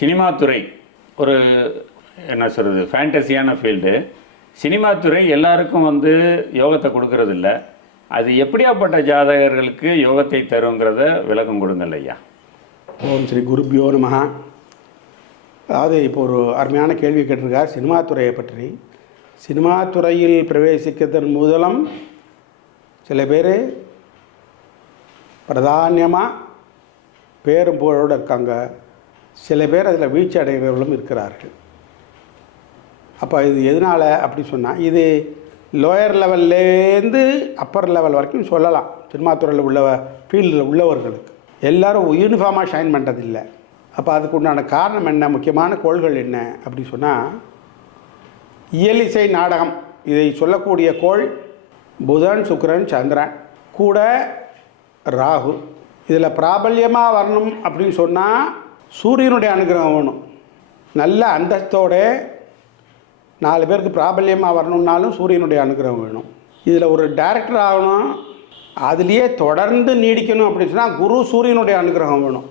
Cinema துறை ஒரு என்ன சொல்கிறது ஃபேண்டசியான ஃபீல்டு சினிமா துறை எல்லாருக்கும் வந்து யோகத்தை கொடுக்கறது அது எப்படியாப்பட்ட ஜாதகர்களுக்கு யோகத்தை தருங்கிறத விளக்கம் கொடுங்கள் ஐயா. ஓம் ஸ்ரீ குருபியோ நமஹ. அதாவது இப்போ ஒரு அருமையான கேள்வி கேட்டிருக்கார் சினிமா துறையை பற்றி. சினிமா துறையில் பிரவேசிக்கிறதன் மூலம் சில பேர் பிரதானியமாக பேரும் புகழோடு இருக்காங்க. சில பேர் அதில் வீழ்ச்சி அடைகிறவர்களும் இருக்கிறார்கள். அப்போ இது எதனால் அப்படி சொன்னால் இது லோயர் லெவல்லேருந்து அப்பர் லெவல் வரைக்கும் சொல்லலாம். திருமாத்துறையில் உள்ள ஃபீல்டில் உள்ளவர்களுக்கு. எல்லோரும் யூனிஃபார்மாக ஷைன் பண்ணுறதில்ல அப்போ அதுக்கு உண்டான காரணம் என்ன? முக்கியமான கோள்கள் என்ன? அப்படி சொன்னால் இயலிசை நாடகம். இதை சொல்லக்கூடிய கோள் புதன் சுக்கரன் சந்திரன். கூட ராகு. இதில் பிராபல்யமாக வரணும் அப்படின்னு சொன்னால் சூரியனுடைய அனுகிரகம் வேணும். நல்ல அந்தஸ்தோட நாலு பேருக்கு பிராபல்யமாக வரணும்னாலும் சூரியனுடைய அனுகிரகம் வேணும். இதில் ஒரு டேரக்டர் ஆகணும். அதுலேயே தொடர்ந்து நீடிக்கணும் அப்படின்னு சொன்னால் குரு சூரியனுடைய அனுகிரகம் வேணும்.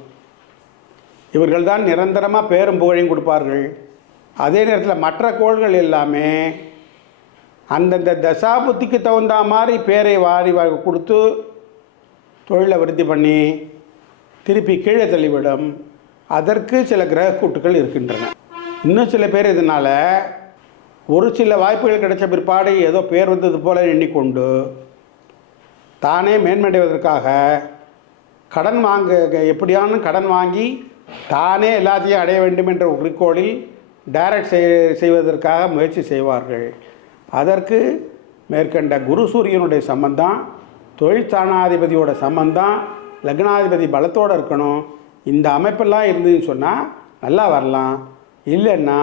இவர்கள் தான் நிரந்தரமாக பேரும் புகழையும் கொடுப்பார்கள். அதே நேரத்தில் மற்ற கோள்கள் எல்லாமே அந்தந்த தசாபுத்திக்கு தகுந்த மாதிரி பேரை வாரி கொடுத்து தொழிலை விருத்தி பண்ணி திருப்பி கீழே தள்ளிவிடும். அதற்கு சில கிரக கூட்டுகள் இருக்கின்றன. இன்னும் சில பேர் இதனால் ஒரு சில வாய்ப்புகள் கிடைச்ச பிற்பாடு ஏதோ பேர் வந்தது போல எண்ணிக்கொண்டு தானே மேன்மடைவதற்காக கடன் வாங்க எப்படியான கடன் வாங்கி தானே எல்லாத்தையும் அடைய வேண்டும் என்ற குறிக்கோளில் டைரக்ட் செய் செய்வதற்காக முயற்சி செய்வார்கள். அதற்கு மேற்கண்ட குரு சூரியனுடைய சம்பந்தம் தொழில் ஸ்தானாதிபதியோட சம்பந்தம் லக்னாதிபதி பலத்தோடு இருக்கணும். இந்த அமைப்பெல்லாம் இருந்ததுன்னு சொன்னால் நல்லா வரலாம். இல்லைன்னா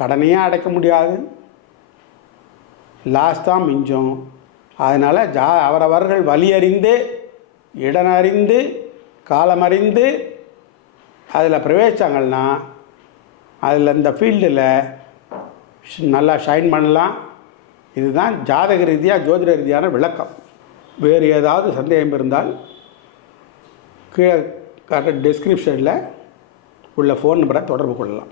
கடனையே அடைக்க முடியாது. லாஸ் தான் மிஞ்சும். அதனால் ஜா அவரவர்கள் வழியறிந்து இடனறிந்து காலமறிந்து அதில் பிரவேசித்தாங்கன்னா அதில் இந்த ஃபீல்டில் நல்லா ஷைன் பண்ணலாம். இதுதான் ஜாதக ரீதியாக ஜோதிட ரீதியான விளக்கம். வேறு ஏதாவது சந்தேகம் இருந்தால் கீழே காட்ட டிஸ்கிரிப்ஷனில் உள்ள ஃபோன் நம்பரை தொடர்பு கொள்ளலாம்.